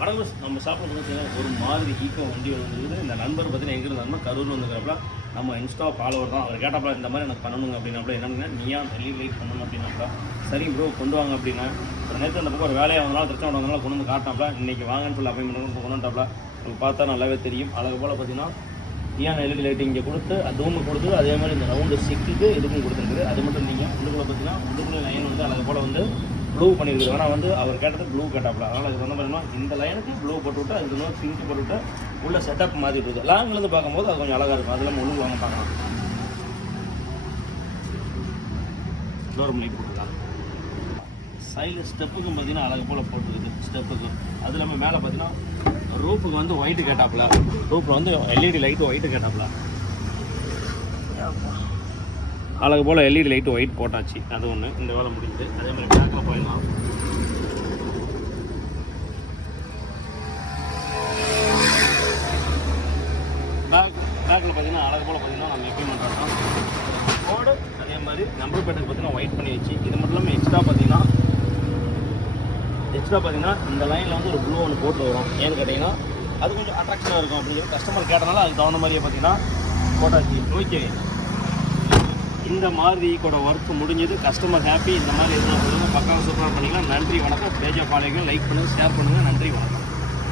வடகு நம்ம சாப்பிட பார்த்தீங்கன்னா ஒரு மாதிரி ஈக்கோ வண்டி வந்துருக்குது. இந்த நண்பர் பார்த்தீங்கன்னா எங்கிருந்து நண்பர் கரூர் வந்துருக்கிறப்ப நம்ம இன்ஸ்டா ஃபாலோவர் தான். அவர் கேட்டப்பா இந்த மாதிரி எனக்கு பண்ணணுங்க அப்படின்னாப்பா என்னென்னா நீயா டெல்லி லைட் பண்ணணும் அப்படின்னாப்பா சரி ப்ரோ கொண்டு வாங்க அப்படின்னா ஒரு நேரத்தில் அந்த பக்கம் ஒரு வேலையாக வந்தாலும் திருச்சா வந்தாலும் கொண்டு வந்து காட்டாப்ல இன்றைக்கி வாங்கன்னு சொல்லி அப்பாயின்மெண்ட் கொண்டு வந்துட்டாப்ல உங்களுக்கு பார்த்தா நல்லாவே தெரியும். அழகு போல் பார்த்தீங்கன்னா ஏன் எல்இடி லைட் இங்கே கொடுத்து ரூமு கொடுத்து அதே மாதிரி இந்த ரவுண்டு சிக்குக்கு இதுக்கும் கொடுத்துருக்குது. அது மட்டும் இல்லைங்க உள்ளுக்குள்ளே பார்த்தீங்கன்னா உள்ளுக்குள்ளே லைன் வந்து அழகு போல் வந்து ப்ளூ பண்ணியிருக்குது. ஆனால் வந்து அவர் கேட்டது ப்ளூ கேட்டாப்ல. அதனால் அதுக்கு வந்து பார்த்தீங்கன்னா இந்த லைனுக்கு ப்ளூ போட்டுவிட்டு அதுக்கு இன்னும் பிங்க் போட்டுவிட்டு உள்ள செட்டப் மாதிரி இருக்குது. லாங்லேருந்து பார்க்கும்போது அது கொஞ்சம் அழகாக இருக்கும். அதில் நம்ம உள்ளுக்கு வாங்க பார்க்கலாம். டோர் லைட் போட்டுருக்காங்க. சைடில் ஸ்டெப்புக்கும் பார்த்தீங்கன்னா அழகு போல் போட்டுருக்குது ஸ்டெப்புக்கு. அது இல்லாமல் மேலே பார்த்தீங்கன்னா ரூப்புக்கு வந்து ஒயிட்டு கேட்டாப்புல. ரூப்பில் வந்து எல்இடி லைட்டு ஒயிட்டு கேட்டாப்புல. அழகு போல் எல்இடி லைட்டு ஒயிட் போட்டாச்சு. அது ஒன்று இந்த வேலை முடிஞ்சது. அதே மாதிரி பேக்கில் போயிடலாம். பேக்கில் பார்த்தீங்கன்னா அழகு போல் பார்த்தீங்கன்னா நம்ம எப்படி பண்ணுறோம் கோடு அதே மாதிரி நம்பர் பேட்டுக்கு பார்த்தீங்கன்னா ஒயிட் பண்ணி வச்சு இது மட்டும் இல்லாமல் எக்ஸ்ட்ரா பார்த்தீங்கன்னா இந்த லைனில் வந்து ஒரு ப்ளூ ஒன்று போட்டு வரும். ஏன்னு கேட்டிங்கன்னா அது கொஞ்சம் அட்ராக்ஷனாக இருக்கும் அப்படிங்கிற கஸ்டமர் கேட்டனால அதுக்கு தகுந்த மாதிரியே பார்த்தீங்கன்னா போட்டாச்சு. ஓகே இந்த மாதிரி கூட ஒர்க் முடிஞ்சது. Customer happy. இந்த மாதிரி எதுவும் பக்காவாக சூப்பராக பண்ணிக்கலாம். நன்றி வணக்கம். பேஜை ஃபாலோ லைக் பண்ணுங்கள் ஷேர் பண்ணுங்கள். நன்றி வணக்கம்.